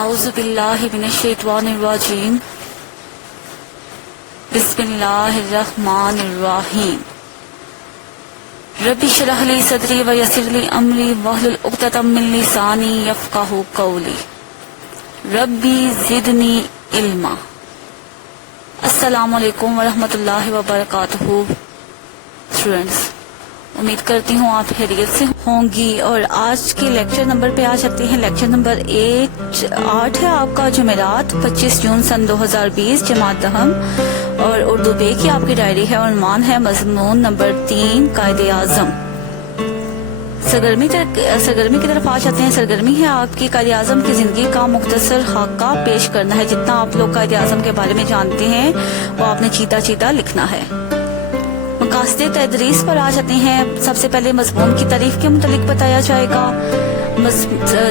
اعوذ باللہ من الشیطان الرجیم بسم اللہ الرحمن الرحیم رب اشرح لی صدری ویسر لی امری واحلل عقدۃ من لسانی یفقہوا قولی ربی زدنی علما۔ السلام علیکم ورحمۃ اللہ وبرکاتہ۔ اسٹوڈینٹس، امید کرتی ہوں آپ خیریت سے ہوں گی، اور آج کے لیکچر نمبر پہ آ سکتے ہیں۔ لیکچر نمبر 8 ہے آپ کا، جمعرات 25 جون سن 2020، جماعت دہم، اور اردو بے کی آپ کی ڈائری ہے، اور عنوان ہے مضمون نمبر 3 قائد اعظم۔ سرگرمی کی طرف آ جاتے ہیں۔ سرگرمی ہے آپ کی قائد اعظم کی زندگی کا مختصر خاکہ پیش کرنا ہے۔ جتنا آپ لوگ قائد اعظم کے بارے میں جانتے ہیں وہ آپ نے چیتا لکھنا ہے۔ مقاصد تدریس پر آ جاتے ہیں۔ سب سے پہلے مضمون کی تعریف کے متعلق بتایا جائے گا۔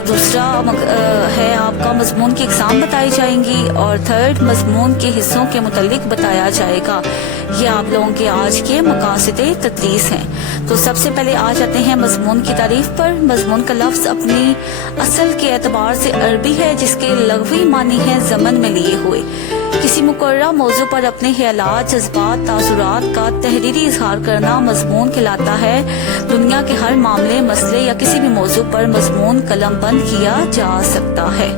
دوسرا ہے آپ کا مضمون کی اقسام بتائی جائیں گی، اور تھرڈ مضمون کے حصوں کے متعلق بتایا جائے گا۔ یہ آپ لوگوں کے آج کے مقاصد تدریس ہیں۔ تو سب سے پہلے آ جاتے ہیں مضمون کی تعریف پر۔ مضمون کا لفظ اپنی اصل کے اعتبار سے عربی ہے، جس کے لغوی معنی ہے ضمن میں لیے ہوئے۔ کسی مقررہ موضوع پر اپنے خیالات، جذبات، تاثرات کا تحریری اظہار کرنا مضمون کہلاتا ہے۔ دنیا کے ہر معاملے، مسئلے یا کسی بھی موضوع پر مضمون قلم بند کیا جا سکتا ہے۔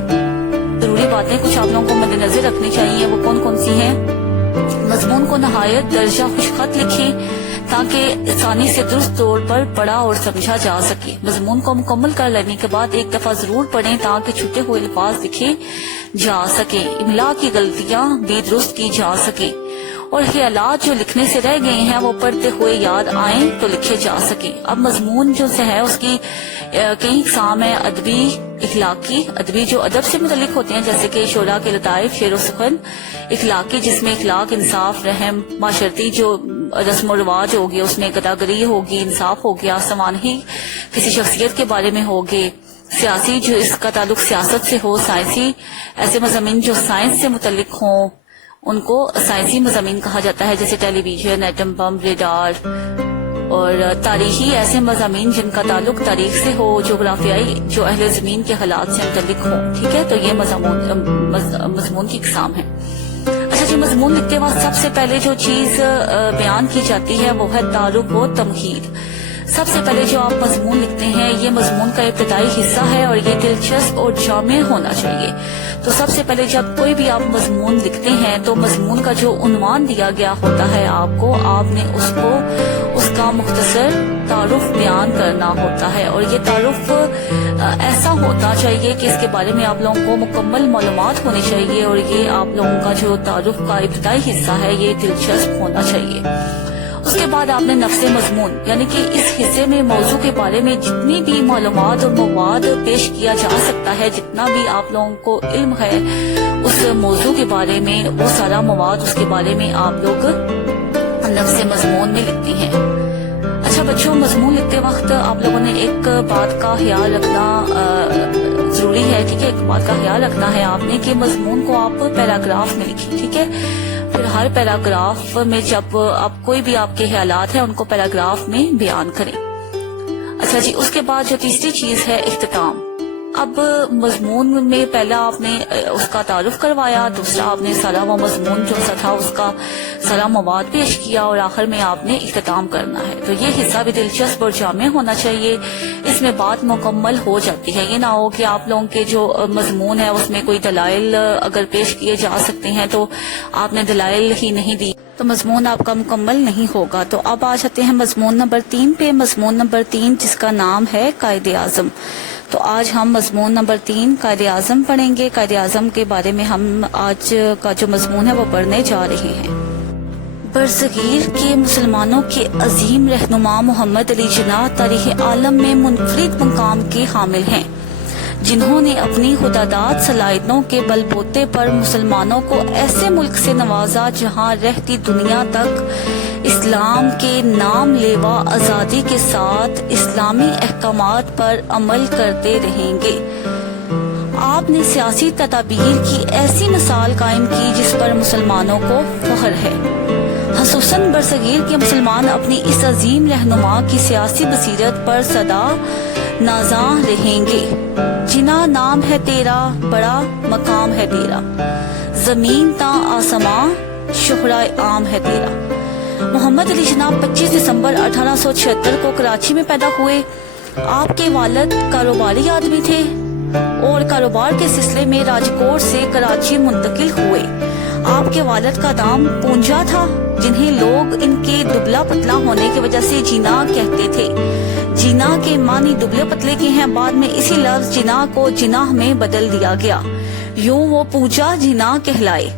ضروری باتیں کچھ آپ لوگوں کو مد نظر رکھنی چاہیے، وہ کون کون سی ہیں؟ مضمون کو نہایت درجہ خوش خط لکھیں تاکہ آسانی سے درست طور پر پڑھا اور سمجھا جا سکے۔ مضمون کو مکمل کر لینے کے بعد ایک دفعہ ضرور پڑھیں تاکہ چھٹے ہوئے الفاظ لکھے جا سکیں، املا کی غلطیاں بھی درست کی جا سکیں، اور خیالات جو لکھنے سے رہ گئے ہیں وہ پڑھتے ہوئے یاد آئیں تو لکھے جا سکیں۔ اب مضمون جو ہے اس کی کئی اقسام ہیں: ادبی، اخلاقی۔ ادبی جو ادب سے متعلق ہوتے ہیں، جیسے کہ شعراء کے لطائف، شعر و سخن۔ اخلاقی جس میں اخلاق، انصاف، رحم، معاشرتی جو رسم و رواج ہوگی اس میں گداگری ہوگی، انصاف ہو گیا، سوانحی کسی شخصیت کے بارے میں ہوگے۔ سیاسی جو اس کا تعلق سیاست سے ہو۔ سائنسی ایسے مضامین جو سائنس سے متعلق ہوں ان کو سائنسی مضامین کہا جاتا ہے، جیسے ٹیلی ویژن، ایٹم بم، ریڈار۔ اور تاریخی ایسے مضامین جن کا تعلق تاریخ سے ہو، جغرافیائی جو اہل زمین کے حالات سے متعلق ہوں۔ ٹھیک ہے، تو یہ مضمون کی اقسام ہے۔ اچھا جی، مضمون لکھتے وقت سب سے پہلے جو چیز بیان کی جاتی ہے وہ ہے تعارف و تمہید۔ سب سے پہلے جو آپ مضمون لکھتے ہیں یہ مضمون کا ابتدائی حصہ ہے، اور یہ دلچسپ اور جامع ہونا چاہیے۔ تو سب سے پہلے جب کوئی بھی آپ مضمون لکھتے ہیں تو مضمون کا جو عنوان دیا گیا ہوتا ہے آپ نے اس کا مختصر تعارف بیان کرنا ہوتا ہے، اور یہ تعارف ایسا ہونا چاہیے کہ اس کے بارے میں آپ لوگوں کو مکمل معلومات ہونی چاہیے، اور یہ آپ لوگوں کا جو تعارف کا ابتدائی حصہ ہے یہ دلچسپ ہونا چاہیے۔ اس کے بعد آپ نے نفس مضمون، یعنی کہ اس حصے میں موضوع کے بارے میں جتنی بھی معلومات اور مواد پیش کیا جا سکتا ہے، جتنا بھی آپ لوگوں کو علم ہے اس موضوع کے بارے میں، وہ سارا مواد اس کے بارے میں آپ لوگ نفس مضمون میں لکھتے ہیں۔ اچھا بچوں، مضمون لکھتے وقت آپ لوگوں نے ایک بات کا خیال رکھنا ضروری ہے، ٹھیک ہے؟ ایک بات کا خیال رکھنا ہے آپ نے کہ مضمون کو آپ پیراگراف میں لکھیں، ٹھیک ہے؟ پھر ہر پیراگراف میں جب آپ کوئی بھی آپ کے خیالات ہیں ان کو پیراگراف میں بیان کریں۔ اچھا جی، اس کے بعد جو تیسری چیز ہے اختتام۔ اب مضمون میں پہلا آپ نے اس کا تعارف کروایا، دوسرا آپ نے سارا وہ مضمون جو تھا اس کا سارا مواد پیش کیا، اور آخر میں آپ نے اختتام کرنا ہے۔ تو یہ حصہ بھی دلچسپ اور جامع ہونا چاہیے، اس میں بات مکمل ہو جاتی ہے۔ یہ نہ ہو کہ آپ لوگوں کے جو مضمون ہے اس میں کوئی دلائل اگر پیش کیے جا سکتے ہیں تو آپ نے دلائل ہی نہیں دی تو مضمون آپ کا مکمل نہیں ہوگا۔ تو اب آ جاتے ہیں مضمون نمبر 3 پہ۔ مضمون نمبر 3 جس کا نام ہے قائد اعظم۔ تو آج ہم مضمون نمبر 3 قائد اعظم پڑھیں گے۔ قائد اعظم کے بارے میں ہم آج کا جو مضمون ہے وہ پڑھنے جا رہے ہیں۔ برصغیر کے مسلمانوں کے عظیم رہنما محمد علی جناح تاریخ عالم میں منفرد مقام کے حامل ہیں، جنہوں نے اپنی خودداد صلاحیتوں کے بل بوتے پر مسلمانوں کو ایسے ملک سے نوازا جہاں رہتی دنیا تک اسلام کے نام لیوا آزادی کے ساتھ اسلامی احکامات پر عمل کرتے رہیں گے۔ آپ نے سیاسی تدابیر کی ایسی مثال قائم کی جس پر مسلمانوں کو فخر ہے۔ خصوصاً برصغیر کے مسلمان اپنی اس عظیم رہنما کی سیاسی بصیرت پر صدا نازاں رہیں گے. جنا نام ہے تیرا بڑا مقام ہے تیرا, زمین تا آسماں شہرائے عام ہے تیرا. محمد علی جناح 25 دسمبر 1876 کو کراچی میں پیدا ہوئے. آپ کے والد کاروباری آدمی تھے اور کاروبار کے سلسلے میں راجکوٹ سے کراچی منتقل ہوئے. آپ کے والد کا نام پونجا تھا, جنہیں لوگ ان کے دبلا پتلا ہونے کی وجہ سے جینا کہتے تھے. جینا کے معنی دبلے پتلے کے ہیں. بعد میں اسی لفظ جنا کو جناح میں بدل دیا گیا, یوں وہ پونجا جنا کہلائے.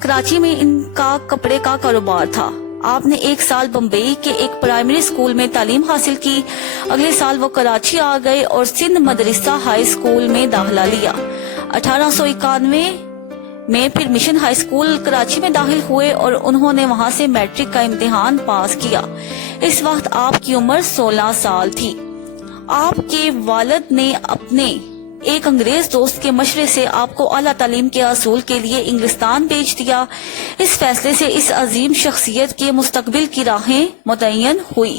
کراچی میں ان کا کپڑے کا کاروبار تھا. آپ نے 1 سال بمبئی کے ایک پرائمری اسکول میں تعلیم حاصل کی. اگلے سال وہ کراچی آ گئے اور سندھ مدرسہ ہائی اسکول میں داخلہ لیا. 1891 میں پھر مشن ہائی اسکول کراچی میں داخل ہوئے اور انہوں نے وہاں سے میٹرک کا امتحان پاس کیا. اس وقت آپ کی عمر 16 سال تھی. آپ کے والد نے اپنے ایک انگریز دوست کے مشورے سے آپ کو اعلیٰ تعلیم کے حصول کے لیے انگلستان بھیج دیا. اس فیصلے سے اس عظیم شخصیت کے مستقبل کی راہیں متعین ہوئی.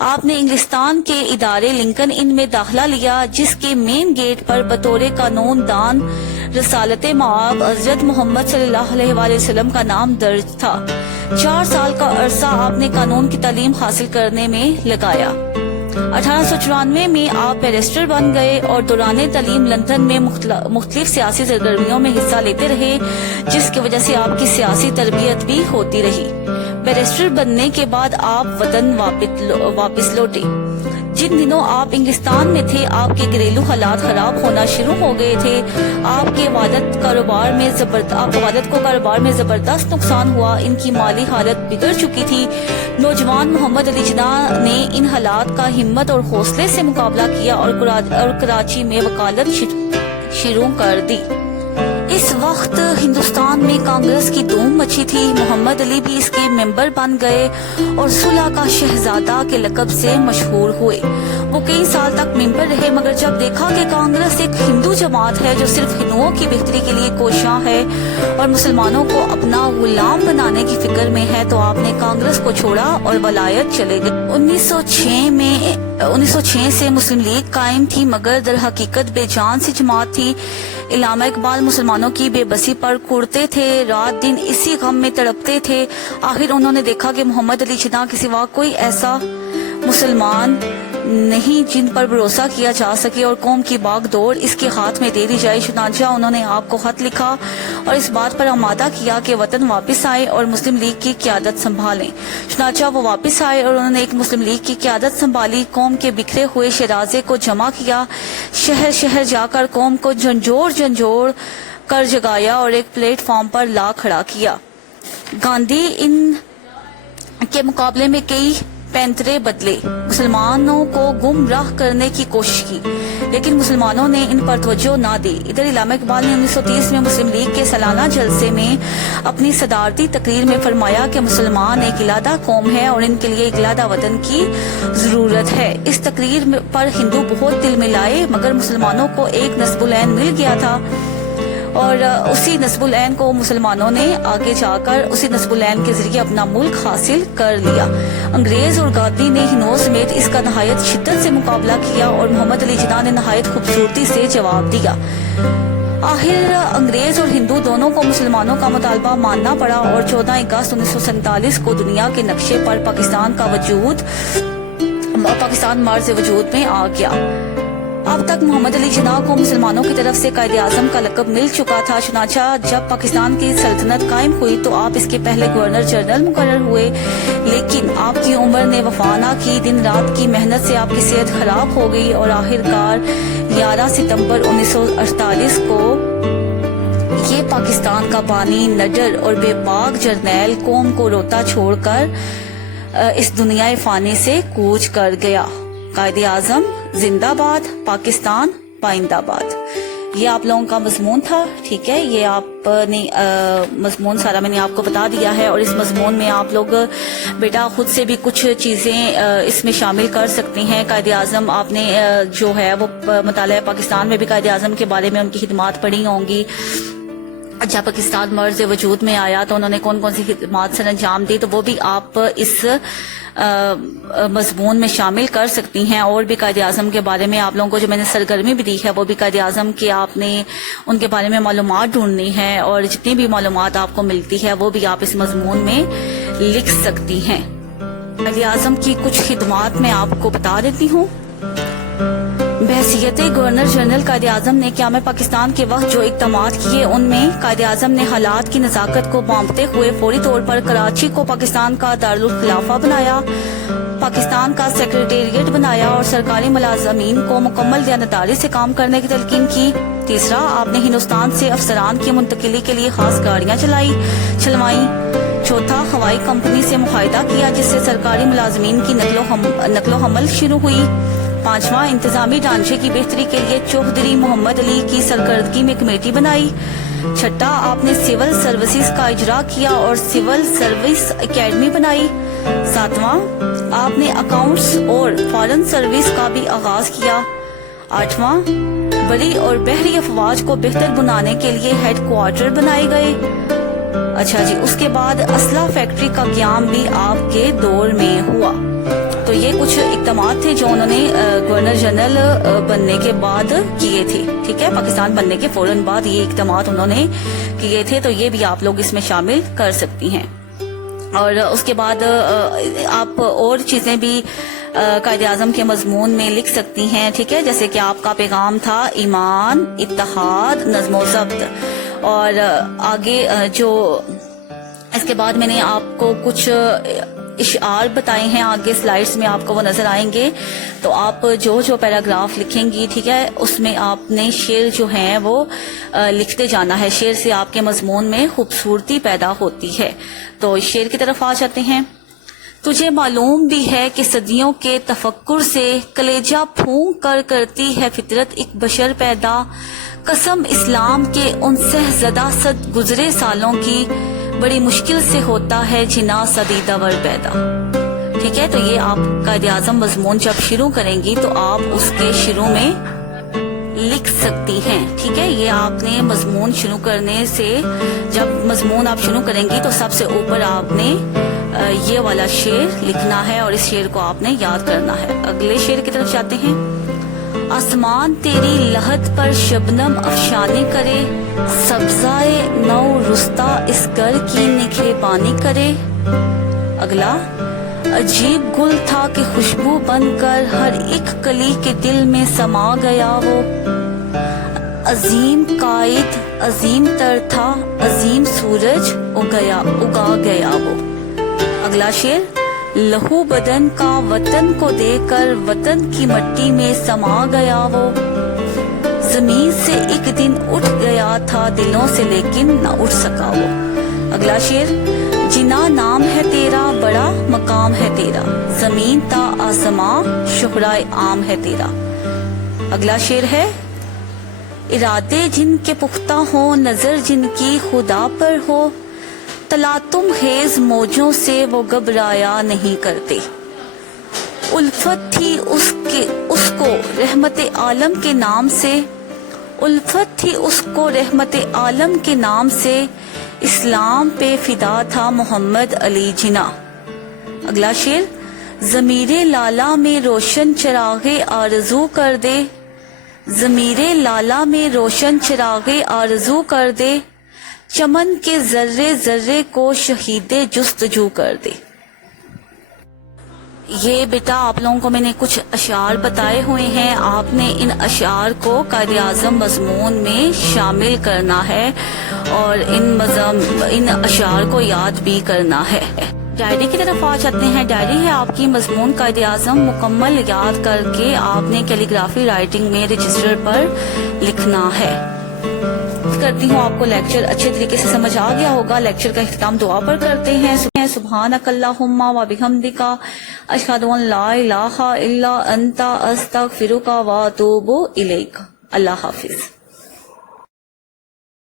آپ نے انگلستان کے ادارے لنکن ان میں داخلہ لیا, جس کے مین گیٹ پر بطور قانون دان رسالت مآب حضرت محمد صلی اللہ علیہ وآلہ وسلم کا نام درج تھا. 4 سال کا عرصہ آپ نے قانون کی تعلیم حاصل کرنے میں لگایا. 1894 میں آپ بیرسٹر بن گئے اور دوران تعلیم لندن میں مختلف سیاسی سرگرمیوں میں حصہ لیتے رہے, جس کی وجہ سے آپ کی سیاسی تربیت بھی ہوتی رہی. بیرسٹر بننے کے بعد آپ وطن واپس لوٹے. جن دنوں آپ انگلستان میں تھے آپ کے گھریلو حالات خراب ہونا شروع ہو گئے تھے. آپ کے والد کو کاروبار میں زبردست نقصان ہوا. ان کی مالی حالت بگڑ چکی تھی. نوجوان محمد علی جناح نے ان حالات کا ہمت اور حوصلے سے مقابلہ کیا اور کراچی میں وکالت شروع کر دی. اس وقت ہندوستان میں کانگریس کی دھوم مچی تھی. محمد علی بھی اس کے ممبر بن گئے اور صلح کا شہزادہ کے لقب سے مشہور ہوئے. وہ کئی سال تک ممبر رہے, مگر جب دیکھا کہ کانگریس ایک ہندو جماعت ہے جو صرف ہندوؤں کی بہتری کے لیے کوشاں ہے اور مسلمانوں کو اپنا غلام بنانے کی فکر میں ہے, تو آپ نے کانگریس کو چھوڑا اور ولایت چلے گئے. 1906 سے مسلم لیگ قائم تھی, مگر در حقیقت بے جان سی جماعت تھی. علامہ اقبال مسلمانوں کی بے بسی پر کڑتے تھے, رات دن اسی غم میں تڑپتے تھے. آخر انہوں نے دیکھا کہ محمد علی جناح کے سوا کوئی ایسا مسلمان نہیں جن پر بھروسہ کیا جا سکے اور قوم کی باغ دوڑ اس کے ہاتھ میں دے دی جائے. چنانچہ انہوں نے آپ کو خط لکھا اور اس بات پر آمادہ کیا کہ وطن واپس آئے اور مسلم لیگ کی قیادت سنبھالیں. چنانچہ وہ واپس آئے اور انہوں نے ایک مسلم لیگ کی قیادت سنبھالی. قوم کے بکھرے ہوئے شیرازے کو جمع کیا, شہر شہر جا کر قوم کو جھنجھوڑ کر جگایا اور ایک پلیٹ فارم پر لا کھڑا کیا. گاندھی ان کے مقابلے میں کئی پینترے بدلے, مسلمانوں کو گمراہ کرنے کی کوشش کی, لیکن مسلمانوں نے ان پر توجہ نہ دی. ادھر علامہ اقبال نے 1930 میں مسلم لیگ کے سالانہ جلسے میں اپنی صدارتی تقریر میں فرمایا کہ مسلمان ایک علادہ قوم ہے اور ان کے لیے ایک علادہ وطن کی ضرورت ہے. اس تقریر پر ہندو بہت دل ملائے, مگر مسلمانوں کو ایک نصب العین مل گیا تھا اور اسی نصب العین کو مسلمانوں نے آگے جا کر اسی نصب العین کے ذریعے اپنا ملک حاصل کر لیا. انگریز اور گاندھی نے ہندوؤں سمیت اس کا نہایت شدت سے مقابلہ کیا اور محمد علی جناح نے نہایت خوبصورتی سے جواب دیا. آخر انگریز اور ہندو دونوں کو مسلمانوں کا مطالبہ ماننا پڑا اور 14 اگست 1947 کو دنیا کے نقشے پر پاکستان مرز وجود میں آ گیا. اب تک محمد علی جناح کو مسلمانوں کی طرف سے قائد اعظم کا لقب مل چکا تھا. چنانچہ جب پاکستان کی سلطنت قائم ہوئی تو آپ اس کے پہلے گورنر جنرل مقرر ہوئے, لیکن آپ کی عمر نے وفا نہ کی. دن رات کی محنت سے آپ کی صحت خراب ہو گئی اور آخرکار 11 ستمبر 1948 کو یہ پاکستان کا بانی نڈر اور بے باک جرنیل قوم کو روتا چھوڑ کر اس دنیا فانی سے کوچ کر گیا. قائد اعظم زندہ باد, پاکستان پائندہ باد. یہ آپ لوگوں کا مضمون تھا, ٹھیک ہے. یہ آپ نے مضمون سارا میں نے آپ کو بتا دیا ہے اور اس مضمون میں آپ لوگ بیٹا خود سے بھی کچھ چیزیں اس میں شامل کر سکتے ہیں. قائد اعظم آپ نے جو ہے وہ مطالعہ پاکستان میں بھی قائد اعظم کے بارے میں ان کی خدمات پڑھی ہوں گی. جب پاکستان مرز وجود میں آیا تو انہوں نے کون کون سی خدمات سر انجام دی، تو وہ بھی آپ اس مضمون میں شامل کر سکتی ہیں. اور بھی قائد اعظم کے بارے میں آپ لوگوں کو جو میں نے سرگرمی بھی دی ہے وہ بھی قائد اعظم کی آپ نے ان کے بارے میں معلومات ڈھونڈنی ہے، اور جتنی بھی معلومات آپ کو ملتی ہے وہ بھی آپ اس مضمون میں لکھ سکتی ہیں. قائد اعظم کی کچھ خدمات میں آپ کو بتا دیتی ہوں. بحیثیت گورنر جنرل قائد اعظم نے قیام پاکستان کے وقت جو اقدامات کیے ان میں قائد اعظم نے حالات کی نزاکت کو بانپتے ہوئے فوری طور پر کراچی کو پاکستان کا دارالخلافہ بنایا، پاکستان کا سیکریٹریٹ بنایا اور سرکاری ملازمین کو مکمل دیانتداری سے کام کرنے کی تلقین کی. تیسرا، آپ نے ہندوستان سے افسران کی منتقلی کے لیے خاص گاڑیاں چلوائیں. چوتھا، ہوائی کمپنی سے معاہدہ کیا جس سے سرکاری ملازمین کی نقل و حمل شروع ہوئی. پانچواں، انتظامی ڈھانچے کی بہتری کے لیے چوہدری محمد علی کی سرکردگی میں کمیٹی بنائی. چھٹا، آپ نے سول سروسز کا اجرا کیا اور سول سروس اکیڈمی بنائی. ساتواں، آپ نے اکاؤنٹس اور فارن سروس کا بھی آغاز کیا. آٹھواں، بری اور بحری افواج کو بہتر بنانے کے لیے ہیڈ کوارٹر بنائے گئے. اچھا جی، اس کے بعد اسلحہ فیکٹری کا قیام بھی آپ کے دور میں ہوا. تو یہ کچھ اقدامات تھے جو انہوں نے گورنر جنرل بننے کے بعد کیے تھے. ٹھیک ہے، پاکستان بننے کے فوراً بعد یہ اقدامات انہوں نے کیے تھے، تو یہ بھی آپ لوگ اس میں شامل کر سکتی ہیں. اور اس کے بعد آپ اور چیزیں بھی قائد اعظم کے مضمون میں لکھ سکتی ہیں. ٹھیک ہے، جیسے کہ آپ کا پیغام تھا ایمان، اتحاد، نظم و ضبط. اور آگے جو اس کے بعد میں نے آپ کو کچھ اشعار بتائے ہیں، آگے سلائیڈز میں آپ کو وہ نظر آئیں گے. تو آپ جو پیراگراف لکھیں گی، ٹھیک ہے، اس میں آپ نے شعر جو ہیں وہ لکھتے جانا ہے. شعر سے آپ کے مضمون میں خوبصورتی پیدا ہوتی ہے. تو شعر کی طرف آ جاتے ہیں. تجھے معلوم بھی ہے کہ صدیوں کے تفکر سے کلیجہ پھونک کر کرتی ہے فطرت ایک بشر پیدا. قسم اسلام کے ان سہزدہ صد گزرے سالوں کی، بڑی مشکل سے ہوتا ہے جنا صدی دور پیدا. ٹھیک ہے، تو یہ آپ قائد اعظم مضمون جب شروع کریں گی تو آپ اس کے شروع میں لکھ سکتی ہیں. ٹھیک ہے، یہ آپ نے مضمون شروع کرنے سے، جب مضمون آپ شروع کریں گی تو سب سے اوپر آپ نے یہ والا شعر لکھنا ہے اور اس شعر کو آپ نے یاد کرنا ہے. اگلے شعر کی طرف جاتے ہیں. آسمان تیری لحد پر شبنم افشانی کرے، سبزائے نو رستہ اس گھر کی نگہبانی کرے. اگلا، عجیب گل تھا کہ خوشبو بن کر ہر ایک کلی کے دل میں سما گیا وہ. عظیم قائد عظیم تر تھا، عظیم سورج اگا گیا وہ. اگلا شعر، لہو بدن کا وطن کو دے کر وطن کی مٹی میں سما گیا وہ. زمین سے ایک دن اٹھ گیا تھا دلوں سے لیکن نہ اٹھ سکا وہ. اگلا شعر، جنا نام ہے تیرا بڑا مقام ہے تیرا، زمین تا آسماں شہرائے عام ہے تیرا. اگلا شعر ہے، ارادے جن کے پختہ ہوں نظر جن کی خدا پر ہو، تلاتم خیز موجوں سے وہ گھبرایا نہیں کرتے. الفت تھی اس کو رحمت عالم کے نام سے، الفت تھی اس کو رحمت عالم کے نام سے، اسلام پہ فدا تھا محمد علی جنا. اگلا شعر، ضمیر لالا میں روشن چراغ آرزو کر دے، ضمیر لالا میں روشن چراغ آرزو کر دے، چمن کے ذرے ذرے کو شہید جستجو کر دے. یہ بیٹا آپ لوگوں کو میں نے کچھ اشعار بتائے ہوئے ہیں، آپ نے ان اشعار کو قائد اعظم مضمون میں شامل کرنا ہے اور ان اشعار کو یاد بھی کرنا ہے. ڈائری کی طرف آ جاتے ہیں. ڈائری ہے آپ کی مضمون قائد اعظم مکمل یاد کر کے آپ نے کیلیگرافی رائٹنگ میں رجسٹر پر لکھنا ہے. کرتی ہوں آپ کو لیکچر اچھے طریقے سے سمجھ آ گیا ہوگا. لیکچر کا اختتام دعا پر کرتے ہیں. سبحانک اللہم و بحمدک، اشہد ان لا الہ الا انت، استغفرک و اتوب الیک. اللہ حافظ.